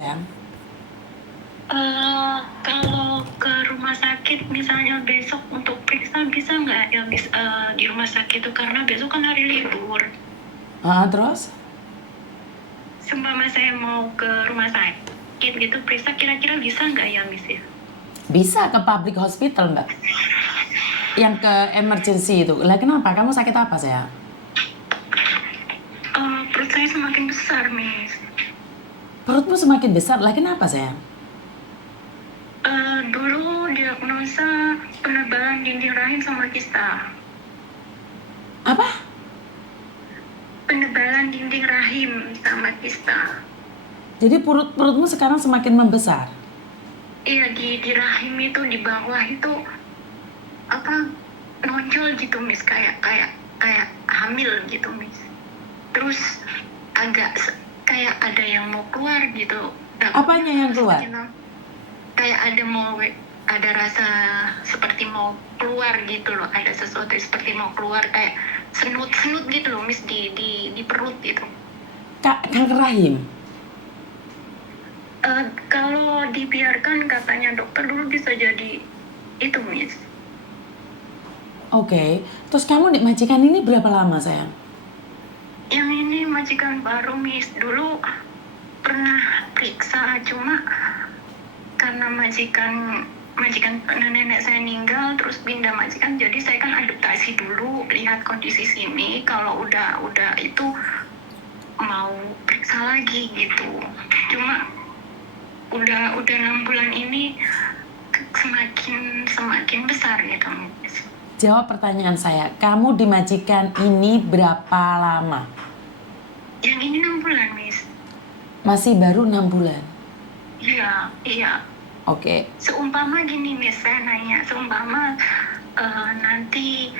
sayang? Kalau ke rumah sakit misalnya besok untuk periksa bisa nggak ya di rumah sakit itu karena besok kan hari libur. Terus? Seumpama saya mau ke rumah sakit gitu periksa kira-kira bisa nggak ya Miss ya? Bisa ke public hospital mbak, yang ke emergency itu. Lah kenapa? Kamu sakit apa sayang? Perut saya semakin besar Miss. Perutmu semakin besar, lah kenapa sayang? Dulu diagnosa penebalan dinding rahim sama kista. Apa? Penebalan dinding rahim sama kista. Jadi perutmu sekarang semakin membesar? Iya, di rahim itu di bawah itu nonjol gitu Miss, kayak hamil gitu Miss. Terus agak kayak ada yang mau keluar gitu. Apanya yang keluar? Kayak ada rasa seperti mau keluar gitu loh, ada sesuatu seperti mau keluar, kayak senut gitu loh Miss di perut gitu. Kanker rahim? Kalau dibiarkan katanya dokter dulu bisa jadi itu Miss. Oke. Terus kamu di majikan ini berapa lama sayang? Yang ini majikan baru Miss. Dulu pernah periksa cuma karena majikan nenek saya meninggal terus pindah majikan, jadi saya kan adaptasi dulu lihat kondisi sini, kalau udah itu mau periksa lagi gitu. Cuma udah 6 bulan ini semakin besar gitu. Jawab pertanyaan saya, kamu di majikan ini berapa lama? Yang ini 6 bulan Miss. Masih baru 6 bulan? Iya. Oke. Seumpama gini Miss, saya nanya, seumpama nanti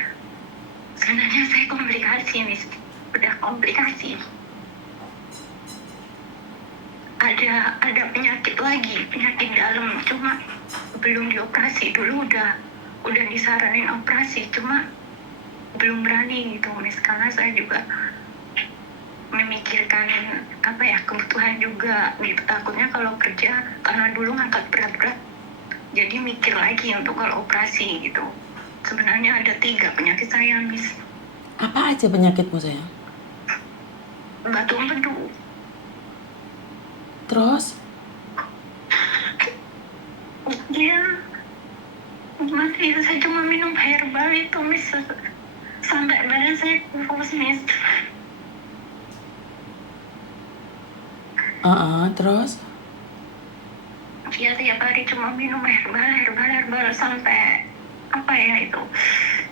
sebenarnya saya komplikasi Miss, udah komplikasi. Ada penyakit lagi, penyakit dalam, cuma belum dioperasi. Dulu udah disaranin operasi, cuma belum berani gitu Miss, karena saya juga memikirkan kebutuhan juga gitu, takutnya kalau kerja karena dulu ngangkat berat-berat jadi mikir lagi untuk kalau operasi gitu. Sebenarnya ada 3 penyakit saya Miss. Apa aja penyakitmu sayang? Batu empedu. Terus? Ya masih saya cuma minum herbal itu Miss, sampai badan saya kurus Miss. Terus? Ya tiap hari cuma minum herbal sampai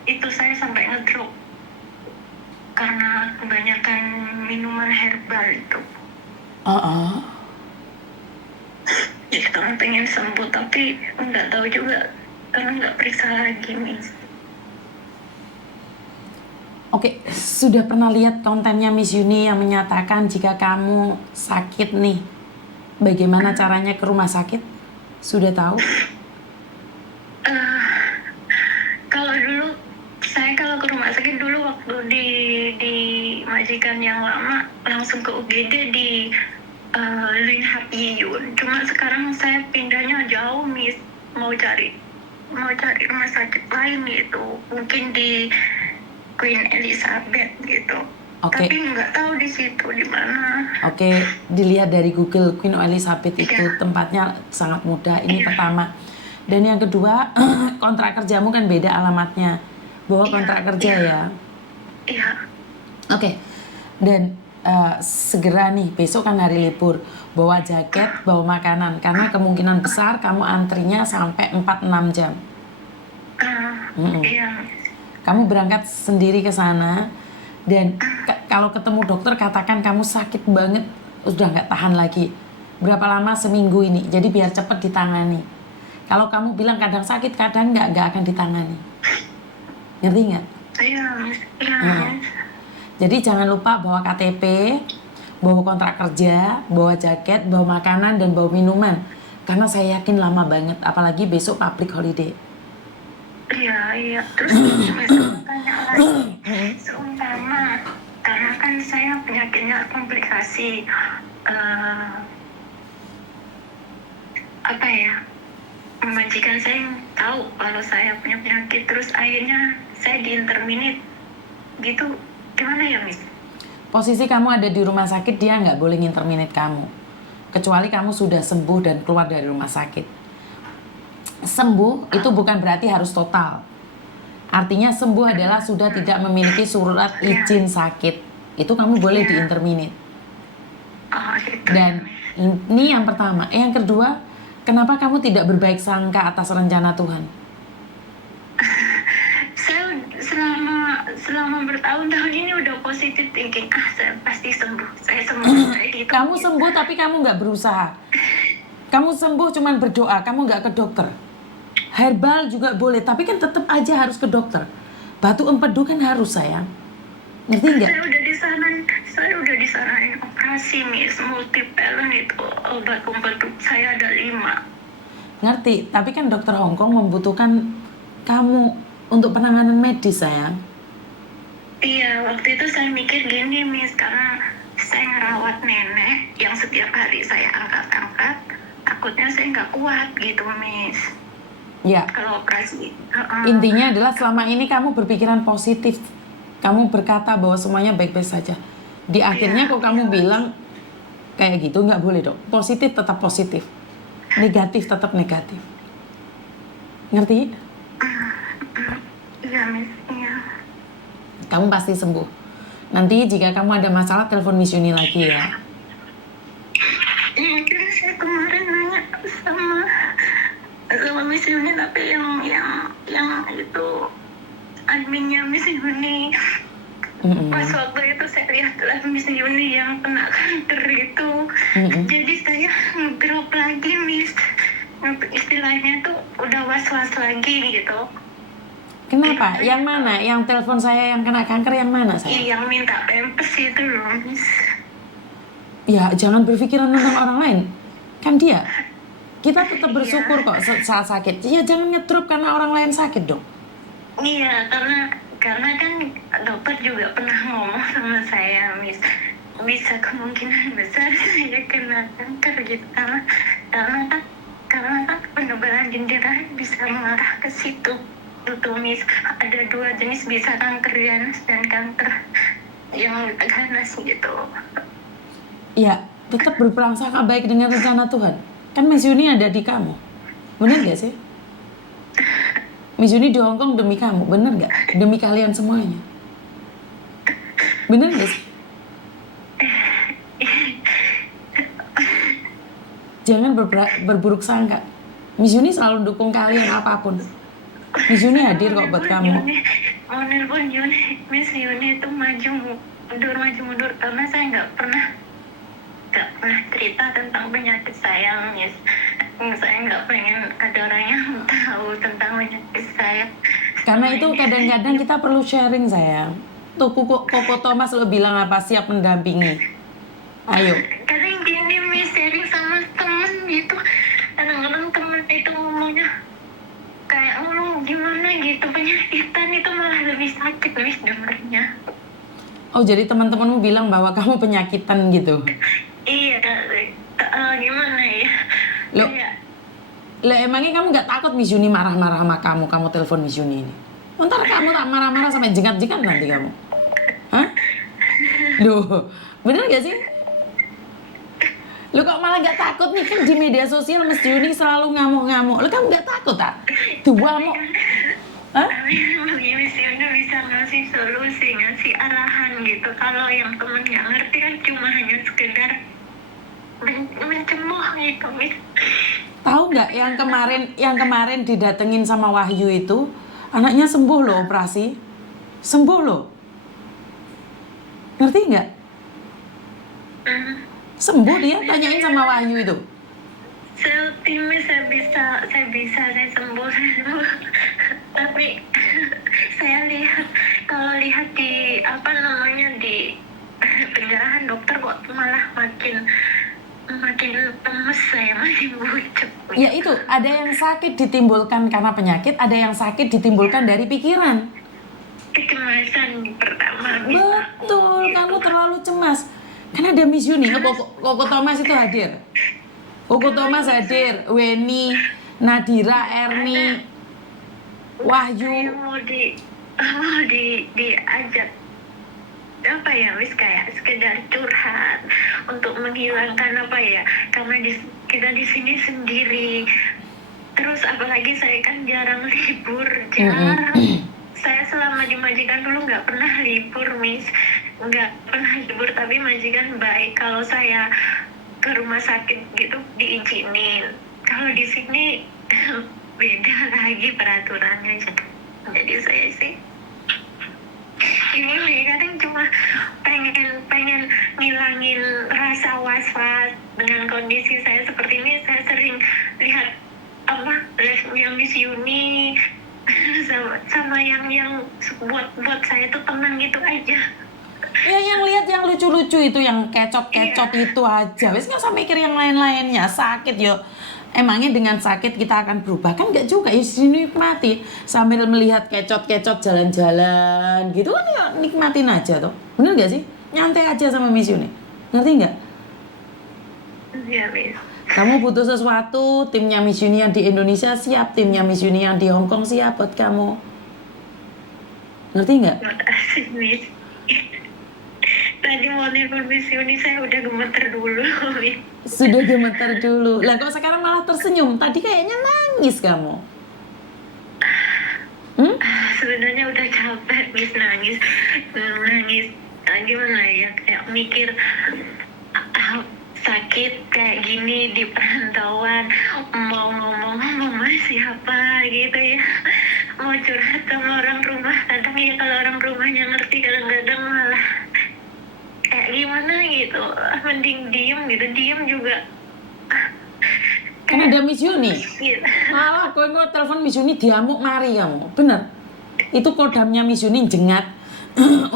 itu saya sampai ngedrop karena kebanyakan minuman herbal itu. Ya sekarang pengen sembuh tapi nggak tahu juga karena nggak periksa lagi Miss. Oke, sudah pernah lihat kontennya Miss Yuni yang menyatakan jika kamu sakit nih, bagaimana caranya ke rumah sakit? Sudah tahu? Kalau dulu saya ke rumah sakit dulu waktu di majikan yang lama langsung ke UGD di Lin Hap Yiyun. Cuma sekarang saya pindahnya jauh Miss, mau cari rumah sakit lain gitu, mungkin di Queen Elizabeth gitu. Oke. Tapi nggak tahu di situ di mana. Oke, dilihat dari Google, Queen Elizabeth itu tempatnya sangat mudah. Ini pertama. Dan yang kedua, kontrak kerjamu kan beda alamatnya. Bawa kontrak kerja ya. Iya. Oke. Dan segera nih, besok kan hari libur. Bawa jaket, bawa makanan. Karena kemungkinan besar kamu antrinya sampai 4-6 jam. Iya. Kamu berangkat sendiri ke sana. Dan kalau ketemu dokter katakan kamu sakit banget, udah nggak tahan lagi. Berapa lama? Seminggu ini. Jadi biar cepat ditangani. Kalau kamu bilang kadang sakit, kadang nggak akan ditangani. Ngerti nggak? Iya. Jadi jangan lupa bawa KTP, bawa kontrak kerja, bawa jaket, bawa makanan, dan bawa minuman. Karena saya yakin lama banget, apalagi besok public holiday. Iya. Terus tanya lagi, seumpama karena kan saya penyakitnya komplikasi, apa ya, majikan saya tahu kalau saya punya penyakit, terus akhirnya saya diinterminate gitu. Gimana ya, Miss? Posisi kamu ada di rumah sakit, dia nggak boleh nginterminate kamu. Kecuali kamu sudah sembuh dan keluar dari rumah sakit. Sembuh itu bukan berarti harus total. Artinya sembuh adalah sudah tidak memiliki surat izin sakit. Itu kamu boleh diinterminate. Oh, gitu. Dan ini yang pertama. Yang kedua, kenapa kamu tidak berbaik sangka atas rencana Tuhan? Saya selama bertahun-tahun ini udah positif thinking, saya pasti sembuh, saya sembuh, kayak gitu. Kamu sembuh tapi kamu nggak berusaha. Kamu sembuh cuman berdoa, kamu nggak ke dokter. Herbal juga boleh, tapi kan tetap aja harus ke dokter. Batu empedu kan harus, sayang. Ngerti nggak? Saya udah disaranin operasi, Miss, multivalent itu obat empedu saya ada 5. Ngerti, tapi kan dokter Hongkong membutuhkan kamu untuk penanganan medis, sayang. Iya, waktu itu saya mikir gini, Miss, karena saya ngerawat nenek yang setiap hari saya angkat-angkat, takutnya saya nggak kuat gitu, Miss. Ya, Kalau operasi. intinya adalah selama ini kamu berpikiran positif. Kamu berkata bahwa semuanya baik-baik saja. Di akhirnya kok kamu bilang kayak gitu, nggak boleh dong. Positif tetap positif. Negatif tetap negatif. Ngerti? Iya, Miss, iya. Kamu pasti sembuh. Nanti jika kamu ada masalah, telepon Miss Yuni lagi ya. Mungkin saya kemarin nanya sama Miss Yuni, tapi yang itu adminnya Miss Yuni. Pas waktu itu saya lihat Miss Yuni yang kena kanker itu, jadi saya ngedrop lagi, Miss. Istilahnya tuh udah was-was lagi gitu. Kenapa? Yang mana? Yang telepon saya yang kena kanker yang mana, saya? Yang minta pampers itu loh, Miss. Ya, jangan berpikiran tentang orang lain. Kan dia. Kita tetap bersyukur kok saat sakit. Ya, jangan ngedrop karena orang lain sakit dong. Iya, karena kan dokter juga pernah ngomong sama saya, Miss, bisa kemungkinan besar saya kena kanker gitu, karena kan penebalan darah bisa mengarah ke situ. Itu, Miss, ada 2 jenis, bisa kanker ganas dan kanker yang ganas gitu. Ya, tetap berprasangka baik dengan rencana Tuhan. Kan Miss Yuni ada di kamu. Bener gak sih? Miss Yuni di Hongkong demi kamu, bener gak? Demi kalian semuanya. Bener gak sih? Jangan berburuk sangka. Miss Yuni selalu dukung kalian apapun. Miss Yuni hadir kok buat kamu. Mau nelpon Yuni, Miss Yuni itu maju mundur karena saya nggak pernah cerita tentang penyakit saya, Miss. Saya nggak pengen ada orang yang tahu tentang penyakit saya. Karena itu kadang-kadang kita perlu sharing, sayang. Tuh Koko Thomas lo bilang apa, siap mendampingi. Ayo. Kadang gini, Miss, sharing sama temen gitu. Kadang-kadang temen itu ngomongnya kayak ngomong gimana gitu, penyakitan itu malah lebih sakit, Miss, dengarnya. Oh, jadi teman-temanmu bilang bahwa kamu penyakitan gitu? Iya, gimana ya? Lo emangnya kamu nggak takut Miss Yuni marah-marah sama kamu telepon Miss Yuni ini? Ntar kamu tak marah-marah sampai jengat-jengat nanti kamu. Hah? Loh, bener gak sih? Lo kok malah gak takut nih, kan di media sosial Miss Yuni selalu ngamuk-ngamuk. Lo kamu gak takut tak? Dua mau. Hah? Miss Yuni bisa ngasih solusi, ngasih arahan gitu. Kalau yang temen nggak ngerti kan cuma hanya sekedar mencemooh gitu, Miss. Tahu nggak yang kemarin didatengin sama Wahyu itu, anaknya sembuh loh, operasi. Sembuh loh. Ngerti nggak? Sembuh dia, tanyain sama Wahyu itu. Saya optimis saya sembuh. Tapi saya kalau lihat di di penjarahan dokter kok malah makin lemes, saya masih bucek. Ya itu, ada yang sakit ditimbulkan karena penyakit, ada yang sakit ditimbulkan dari pikiran. Kecemasan pertama. Betul, kamu terlalu cemas. Kan ada Miss Yuni, Koko Thomas itu hadir. Koko Thomas hadir, Weni, Nadira, Erni, Saya Wahyu. mau diajak apa ya, wis kayak sekedar curhat untuk menghilangkan apa ya, karena kita di sini sendiri, terus apalagi saya kan jarang libur, saya selama di majikan dulu nggak pernah libur, Miss, nggak pernah libur, tapi majikan baik, kalau saya ke rumah sakit gitu diizinin, kalau di sini beda lagi peraturannya, jadi saya sih gimana ya, kadang cuma pengen ngilangin rasa was-was dengan kondisi saya seperti ini. Saya sering lihat apa lesnya Miss Yuni sama yang buat saya tuh tenang gitu aja. Ya yang lihat yang lucu-lucu itu, yang kecot-kecot itu aja. Wes nggak usah mikir yang lain-lainnya. Sakit yo. Emangnya dengan sakit kita akan berubah? Kan nggak juga. Ya sini nikmati sambil melihat kecot-kecot jalan-jalan gitu kan, ya nikmatin aja toh. Bener nggak sih? Nyantai aja sama Miss Yuni. Ngerti nggak? Iya, Miss. Kamu butuh sesuatu, timnya Miss Yuni yang di Indonesia siap, timnya Miss Yuni yang di Hong Kong siap buat kamu. Ngerti nggak? Makasih, Miss. Tadi mau nelfon Miss Yuni saya udah gemeter dulu, Miss. Sudah gemeter dulu. Lah kok sekarang malah tersenyum? Tadi kayaknya nangis kamu. Sebenarnya udah capek, Miss, nangis. Gimana ya, kayak mikir sakit kayak gini di perantauan, mau ngomong sama siapa gitu ya, mau curhat sama orang rumah, kadang ya kalau orang rumahnya ngerti, kadang-kadang malah kayak gimana gitu, mending diem juga. Kan ada Miss Yuni. Gitu. Malah kowe kok telepon Miss Yuni diamuk mari kamu. Bener. Itu kodamnya Miss Yuni jengat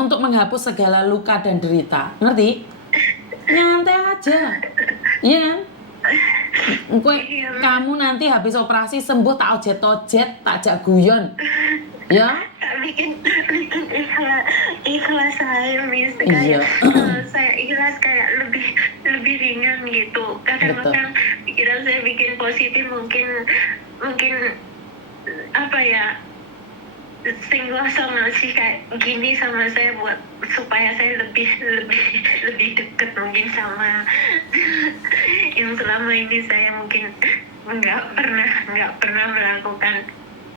untuk menghapus segala luka dan derita. Ngerti? Nyantai aja. Iya kan? Kamu nanti habis operasi sembuh tak ojet-ojet, tak jak guyon. Ya? bikin ikhlas saya, Miss, Iya. kayak saya ikhlas, kayak lebih ringan gitu. Kadang-kadang pikiran saya bikin positif, mungkin apa ya, singgah sama sih kayak gini sama saya, buat supaya saya lebih deket mungkin sama yang selama ini saya mungkin nggak pernah melakukan